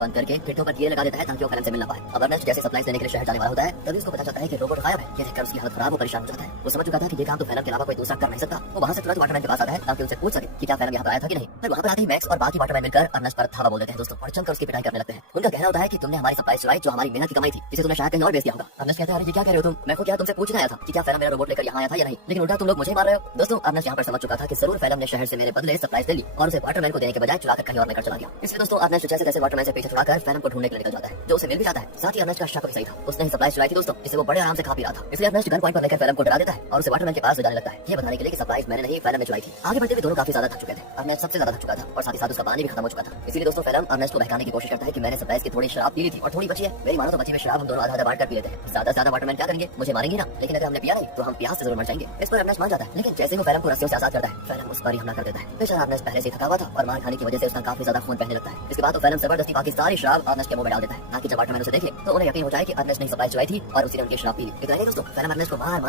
बंद करके पिट्ठों पर कीड़े लगा देता है ताकि वो फैलम से मिल ना पाए। अब अर्नेस्ट जैसे सप्लाईज लेने के लिए शहर जाने वाला होता है तभी उसको पता चलता है कि रोबोट गायब है। ये देखकर उसकी हालत खराब और परेशान हो जाता है। वो समझ चुका था कि ये काम तो फैलम के अलावा कोई दूसरा कर नहीं सकता। वो वहाँ से तुरंत वाटरमैन के पास आता है ताकि उनसे पूछ सके कि क्या फैलम यहाँ पर आया था कि नहीं। फिर वहाँ पर आते ही मैक्स और बाकी वाटरमैन मिलकर अर्नेस्ट पर धावा बोल देते हैं दोस्तों, और जमकर उसकी पिटाई करने लगते हैं। उनका कहना होता है कि तुमने हमारी सप्लाईज चुराई जो हमारी मेहनत की कमाई थी, जिसे तुमने शायद कहीं और बेच दिया होगा। अर्नेस्ट कहता है अरे ये क्या कह रहे हो तुम, मैं को क्या तुमसे पूछने आया था कि क्या फैलम मेरा रोबोट लेकर यहाँ आया था या नहीं, लेकिन उल्टा तुम लोग मुझे मार रहे हो। दोस्तों अर्नेस्ट यहाँ पर समझ चुका था कि जरूर फैलम ने शहर से मेरे बदले सप्लाईज ले ली और उसे वाटरमैन को देने के बजाय चुराकर कहीं और लेकर चला गया। इसलिए दोस्तों अर्नेस्ट जैसे तैसे वाटरमैन से पीछे छुड़ाकर फैलम को ढूंढने के लिए निकल जाता है, जो उसे मिल भी जाता है। साथ ही अर्नेस्ट का शक भी सही था, उसने ही सप्लाई चुराई थी दोस्तों, जिसे वो बड़े आराम से खा पी रहा था। इसलिए अर्नेस्ट गन पॉइंट पर लेकर फैलम को डरा देता है और उसे वाटरमैन के पास ले जाने लगता है, ये बताने के लिए कि सप्लाईज मैंने नहीं फैलम ने चुराई थी। आगे बढ़ते हुए दोनों काफी ज्यादा थक चुके थे। अर्नेस्ट सबसे ज्यादा थक चुका था और साथ ही साथ उसका पानी भी खत्म हो चुका था। इसीलिए दोस्तों फैलम अर्नेस्ट को बहकाने की कोशिश करता है कि मैंने सप्लाईज की थोड़ी शराब पी ली थी और थोड़ी बची है, मेरी मानो तो बची हुई शराब हम दोनों आधा आधा बांट कर पी लेते हैं। ज्यादा ज्यादा वाटरमैन क्या करेंगे, मुझे मारेंगे ना, लेकिन अगर हमने पिया नहीं तो हम प्यास से जरूर मर जाएंगे। इस पर अर्नेस्ट मान जाता है, लेकिन जैसे वो फैलम को रस्सियों से आजाद करता है फैलम उस पर ही हमला कर देता है। बेचारा अर्नेस्ट पहले से थका हुआ था और मार खाने की वजह से उसका काफी ज्यादा खून बहने लगता है। इसके बाद तो फैलम जबरदस्ती बाकी सारी शराब अर्नेस्ट के मुंह में डाल देता है ताकि जब वाटरमैन उसे देखे तो उन्हें यकीन हो जाए कि अर्नेस्ट ने सप्लाई चुराई थी और उसी ने उनकी शराब पी ली। इतना ही दोस्तों फैलम अर्नेस्ट को मार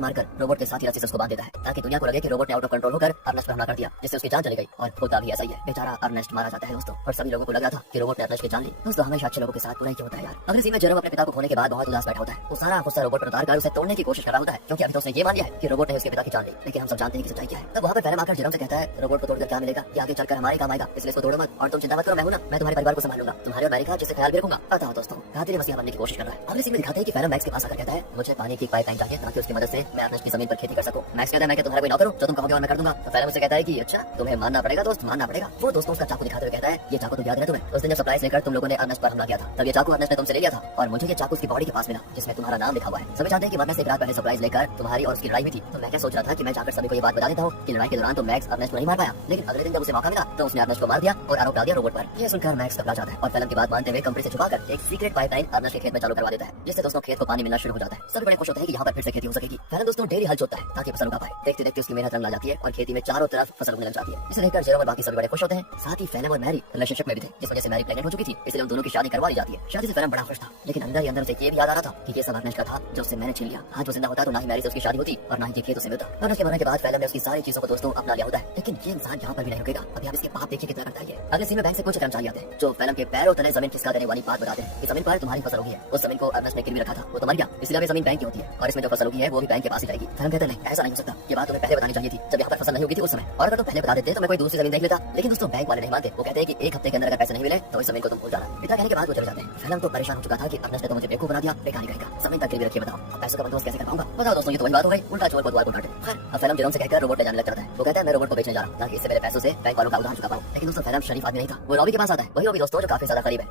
मार कर रोबोट के साथ ही रस्सी से उसको बांध देता है ताकि दुनिया को लगे कि रोबोट ने आउट ऑफ कंट्रोल होकर अर्नेस्ट पर हमला कर दिया, जिससे उसकी जान चली गई। और होता भी ऐसा ही है, बेचारा अर्नेस्ट मारा जाता है दोस्तों। और सभी लोगों को लगा था कि रोबोट ने अर्नेस्ट की जान ली। दोस्तों हमेशा अच्छे लोगों के साथ बुराई क्यों होता है यार। अगले सीन में जेरोम अपने पिता को खोने के बाद बहुत उदास बैठा होता है। वो सारा गुस्सा रोबोट पर उतारकर उसे तोड़ने की कोशिश कर रहा होता है, क्योंकि अभी तो उसने ये मान लिया है कि रोबोट ने उसके पिता की जान ली। लेकिन हम सब जानते हैं कि सच्चाई क्या है। तब वहाँ पर फैलम आकर जेरोम से कहता है रोबोट को तोड़कर क्या मिलेगा, ये आगे चलकर हमारे काम आएगा, इसलिए इसको तोड़ो मत और तुम चिंता मत करो, मैं हूं ना, मैं तुम्हारे परिवार को संभालूंगा, तुम्हारे और मैरी का जिससे ख्याल भी रखूंगा। पता हो दोस्तों घातली मसीहा बनने की कोशिश कर रहा है। अगले सीन में दिखाते हैं कि फैलम मैक्स के पास आकर कहता है मुझे पानी की पाइपलाइन चाहिए ताकि उसकी मदद से मैं अर्नेस्ट की जमीन पर खेती कर सकूं। मैक्स कहता है मैं क्या तुम्हारा कोई नौकर हूं जो तुम कहोगे और मैं कर दूंगा। तो फैलम उसे कहता है कि अच्छा तुम्हें मानना पड़ेगा दोस्त, मानना पड़ेगा। वो दोस्तों उसका चाकू दिखाते हुए कहता है ये चाकू तो याद है तुम्हें, उस दिन जब सप्लाईज लेकर तुम लोगों ने अर्नेस्ट पर हमला किया था तब ये चाकू अर्नेस्ट ने तुमसे ले लिया था और मुझे ये चाकू उसकी बॉडी के पास मिला जिसमें तुम्हारा नाम लिखा हुआ है। सभी जानते हैं कि अर्नेस्ट एक रात पहले सप्लाईज लेकर तुम्हारी और उसकी लड़ाई हुई थी। तो मैं क्या सोच रहा था कि मैं जाकर सभी को ये बात बता देता हूँ कि लड़ाई के दौरान तो मैक्स अर्नेस्ट को नहीं मार पाया, लेकिन अगले दिन जब उसे मौका मिला तो उसने अर्नेस्ट को मार दिया और आरोप डाल दिया रोबोट पर। ये सुनकर मैक्स घबरा जाता है और फैलम की बात मानते हुए कंपनी से छुपाकर एक सीक्रेट पाइपलाइन अर्नेस्ट के खेत में चालू करवा देता है, जिससे दोस्तों खेत को पानी मिलना शुरू हो जाता है। सभी बड़े खुश होते हैं कि यहाँ पर फिर से खेती हो सकेगी। फैलम दोस्तों डेली हल जोतता है ताकि फसल उगा पाए। देखते देखते उसकी मेहनत रंग ला जाती है और खेती में चारों तरफ फसल उगने लग जाती है। इसे देखकर जेरोम और बाकी सभी बड़े खुश होते हैं। साथ ही फैलम और मैरी रिलेशनशिप में भी थे, जिस वजह से मैरी प्रेग्नेंट हो चुकी थी, इसलिए उन दोनों की शादी करवा दी जाती है। शादी से फैलम बड़ा खुश था, लेकिन अंदर ही अंदर उसे ये भी याद आ रहा था कि ये सब अर्नेस्ट का था जो उससे मैंने छीन लिया। आज वो जिंदा होता तो ना ही मैरी से उसकी शादी होती और ना ही ये खेत उसे मिलता। और उसके मरने के बाद फैलम ने उसकी सारी चीजों को दोस्तों अपना लिया होता है, लेकिन ये इंसान यहाँ पर भी नहीं रुकेगा। अभी आप इसके पाप देखिए कितना करता है। अगले सीन में बैंक से कुछ कर्मचारी आते हैं जो फैलम के पैरों तले जमीन खिसका देने वाली बात बताते हैं। इस जमीन पर तुम्हारी फसल होगी है, उस जमीन को अर्नेस्ट ने गिरवी रखा था, वो तो मर गया, इसलिए जमीन बैंक की होती है और इसमें जो फसल होगी है वो भी बैंक के पास ही जाएगी। फैलम कहते नहीं ऐसा नहीं हो सकता, ये बात तुम्हें पहले बतानी चाहिए थी जब यहाँ पर फसल नहीं होगी थी उस समय, और अगर तुम पहले बता देते तो मैं कोई दूसरी जमीन देख लेता। लेकिन दोस्तों बैंक वाले नहीं मानते, वो कहते हैं कि एक हफ्ते के अंदर अगर पैसे नहीं मिले तो इस जमीन को तुम भूल जाना। पिता कहने के बाद वो चले जाते हैं। फैलम तो परेशान हो चुका था कि अर्नेस्ट ने तो मुझे बेवकूफ बना दिया, बेकार करेगा, जमीन तक गिरवी रखिए, बताओ अब पैसों का बंदोबस्त कैसे कर पाऊंगा। बताओ दोस्तों ये तो वही बात हो गई, उल्टा चोर को द्वार को डांटे। खैर अब फैलम जेरोम से कहकर रोबोट ले जाने लगता है। वो कहता है मैं रोबोट को बेचने जा रहा हूं ताकि इससे मेरे पैसों से बैंक वालों का उधार चुका पाऊं। लेकिन दोस्तों फैलम शरीफ आदमी नहीं था, वो रॉबी के पास आता है। वही रॉबी दोस्तों जो काफी ज्यादा करीब है।